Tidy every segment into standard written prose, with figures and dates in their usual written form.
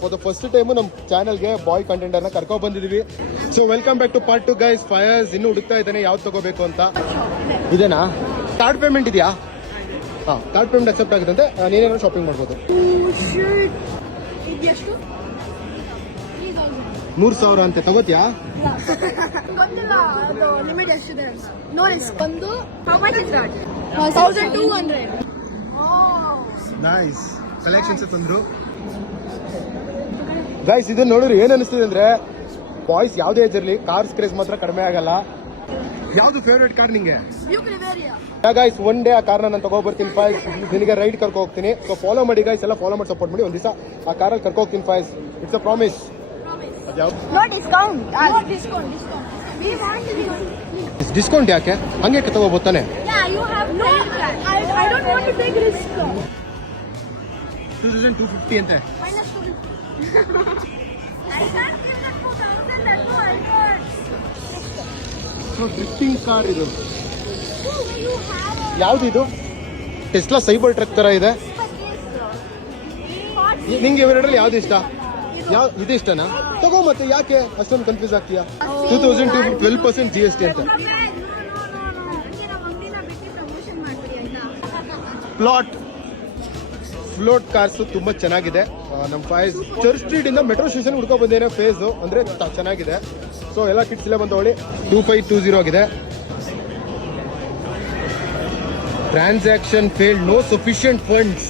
For the first time ನಮ್ಮ ಚಾನಲ್ಗೆ ಬಾಯ್ content ಅನ್ನ ಕರ್ಕೊಂಡ್ ಬಂದಿದೀವಿ. So welcome back to part 2 guys. ಫಯರ್ಸ್ ಇನ್ನು ಹುಡುಕ್ತಾ ಇದ್ದಾನೆ ಯಾವ್ದು ತಗೋಬೇಕು ಅಂತ. ಇದೇನಾ ಕಾರ್ಡ್ ಪೇಮೆಂಟ್ ಇದೆಯಾ? ಹಾ, ಕಾರ್ಡ್ ಪೇಮೆಂಟ್ ಅಕ್ಸೆಪ್ಟ್ ಆಗುತ್ತಂತೆ. ನೀನೇನೋ ಶಾಪಿಂಗ್ ಮಾಡ್ಬೋದು. 100,000 ಅಂತೆ, ತಗೋತಿಯಾ? ನೈಸ್ ಕಲೆಕ್ಷನ್ಸ್ ತಂದ್ರು ಗೈಸ್. ಇದನ್ನ ನೋಡಿದ್ರೆ ಏನ್ ಅನಿಸ್ತಿದೆ ಅಂದ್ರೆ, ಬಾಯ್ಸ್ ಯಾವ್ದೇ ಏಜ್ ಇರಲಿ ಕಾರ್ಸ್ ಕ್ರೇಜ್ ಮಾತ್ರ ಕಡಿಮೆ ಆಗಲ್ಲ. ಯಾವ್ದು ಫೇವ್ರೇಟ್ ಕಾರ್ ನಿಂಗೆ? ಗೈಸ್ ಒನ್ ಡೇ ಆ ಕಾರ್ನ ನಾನು ತಗೋಬರ್ತೀನಿ ಫೈಸ್. ನಿನಗೆ ರೈಡ್ ಕರ್ಕೊ ಹೋಗ್ತೀನಿ. ಸೊ ಫಾಲೋ ಮಾಡಿ ಗೈಸ್, ಎಲ್ಲ ಫಾಲೋ ಮಾಡಿ ಸಪೋರ್ಟ್ ಮಾಡಿ. ಒಂದ್ ದಿವಸ ಆ ಕಾರಲ್ಲಿ ಕರ್ಕೊ ಹೋಗ್ತೀನಿ Faiz. It's a promise. Discount ಯಾಕೆ? ಹಂಗೆ ತಗೋಬೋತಾನೆ. 2250 ಅಂತೆ. ಡ್ರಿಫ್ಟಿಂಗ್ ಕಾರ್ ಇದು. ಯಾವ್ದಿದು? ಟೆಸ್ಲಾ ಸೈಬರ್ ಟ್ರಕ್ ತರ ಇದೆ. ನಿಂಗೆ ಇವೆರಡರಲ್ಲಿ ಯಾವ್ದು ಇಷ್ಟ? ಇದು ಇಷ್ಟನಾ? ತಗೋ ಮತ್ತೆ, ಯಾಕೆ ಅಷ್ಟೊಂದು ಕನ್ಫ್ಯೂಸ್ ಆಗ್ತೀಯಾ? 2212% GST ಅಂತ. ಫ್ಲೋಟ್ ಕಾರ್ಸ್ ತುಂಬಾ ಚೆನ್ನಾಗಿದೆ. ನಮ್ಮ ಫೈಸ್ ಚರ್ಚ್ ಸ್ಟ್ರೀಟ್ ಇಂದ ಮೆಟ್ರೋ ಸ್ಟೇಷನ್ ಹುಡ್ಕೊ ಬಂದೇನೆ. ಫೇಸ್ ಅಂದ್ರೆ ಚೆನ್ನಾಗಿದೆ. ಸೊ ಎಲ್ಲ ಕಿಟ್ಸ್ ಇಲ್ಲ ಬಂದವಳಿ. 2520 ಆಗಿದೆ. Transaction failed, no sufficient funds.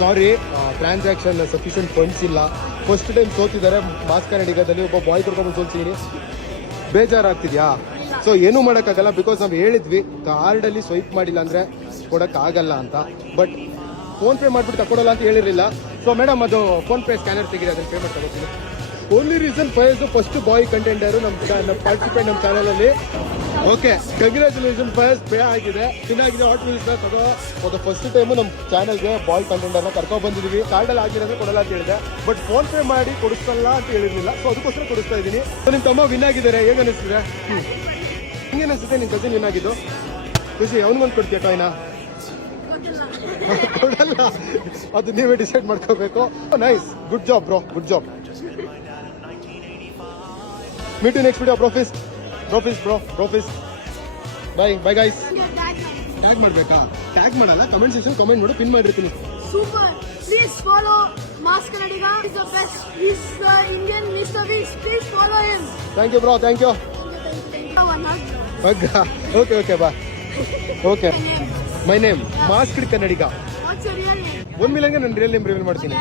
Sorry, transaction sufficient funds ಇಲ್ಲ. ಫಸ್ಟ್ ಟೈಮ್ ಸೋತಿದ್ದಾರೆ ಮಾಸ್ಕ್ ಕನ್ನಡಿಗದಲ್ಲಿ. ಒಬ್ಬ ಬಾಯ್ ಕರ್ಕೊಂಡು ಸೋಲ್ಸಿದೀನಿ. ಬೇಜಾರಾಗ್ತಿದ್ಯಾ? ಸೊ ಏನೂ ಮಾಡೋಕ್ಕಾಗಲ್ಲ, ಬಿಕಾಸ್ ನಾವು ಹೇಳಿದ್ವಿ ಕಾರ್ಡಲ್ಲಿ ಸ್ವೈಪ್ ಮಾಡಿಲ್ಲ ಅಂದ್ರೆ ಕೊಡೋಕ್ಕಾಗಲ್ಲ ಅಂತ. ಬಟ್ ಫೋನ್ ಪೇ ಮಾಡ್ಬಿಟ್ಟು ತಗೊಳ್ಳಲ್ಲ ಅಂತ ಹೇಳಿರಲಿಲ್ಲ. ಸೊ ಮೇಡಮ್, ಅದು ಫೋನ್ ಪೇ ಸ್ಕ್ಯಾನರ್ ತೆಗಿದೆ, ಅದನ್ನು ಪೇಮೆಂಟ್ ತಗೋತೀನಿ. ಓನ್ಲಿ ರೀಸನ್ ಫೈಸ್ ಫಸ್ಟ್ ಬಾಯ್ ಕಂಟೆಂಟರು ನಮ್ಮ ಪಾರ್ಟಿಸಿಪೇಟ್ ನಮ್ಮ ಚಾನಲಲ್ಲಿ. Okay, congratulation ಫೈಸ್. ಪೇ ಆಗಿದೆ, ಚೆನ್ನಾಗಿದೆ. ಹಾಟ್ ವೀಲ್ಸ್ ತಗೋ. ಫಾರ್ ದ ಫಸ್ಟ್ ಟೈಮು ನಮ್ಮ ಚಾನಲ್ಗೆ ಬಾಯ್ ಕಂಟೆಂಟನ್ನು ಕರ್ಕೊಂಡು ಬಂದಿದ್ದೀವಿ. ಕಾರ್ಡಲ್ಲಿ ಆಗಿರೋದ್ರೆ ಕೊಡಲ್ಲ ಅಂತ ಹೇಳಿದೆ, ಬಟ್ ಫೋನ್ ಪೇ ಮಾಡಿ ಕೊಡಿಸ್ತಲ್ಲ ಅಂತ ಹೇಳಿರಲಿಲ್ಲ. ಸೊ ಅದಕ್ಕೋಸ್ಕರ ಕೊಡಿಸ್ತಾ ಇದ್ದೀನಿ. ಸೊ ನಿಮ್ಮ ತಮ್ಮ ವಿನ್ ಆಗಿದ್ದಾರೆ, ಹೇಗೆ ಅನಿಸ್ತಿದೆ? ಹಿಂಗೆ ಅನಿಸುತ್ತೆ ನಿಮ್ಮ ಕಸಿನ್ ವಿನ್ ಆಗಿದ್ದು. ಖುಷಿ. ಅವನಿಗೊಂದು ಕೊಡ್ತೀಯ ಟಾಯ್ನ? ಕೊಡಲ್ಲ, ಅದು ನೀವೇ ಡಿಸೈಡ್ ಮಾಡ್ಕೋಬೇಕು. Nice, good job bro, good job. Meet you next video. ಬ್ರೋಫಿಸ್. Bye guys. ಟ್ಯಾಗ್ ಮಾಡ್ಬೇಕಾ? ಟ್ಯಾಗ್ ಮಾಡಲ್ಲ, ಕಮೆಂಟ್ ಸೆಕ್ಷನ್ ಕಮೆಂಟ್ ಮಾಡಿ, ಪಿನ್ ಮಾಡಿರ್ತೀನಿ. Super. Please follow mask Kannadiga. Is the best. Is the Indian mister ವೀಸ್. Please follow him. Thank you bro, thank you. Okay ಬಾ. Okay, my name mask Kannadiga. 1 million ನನ್ನ real name reveal ಮಾಡ್ತೀನಿ.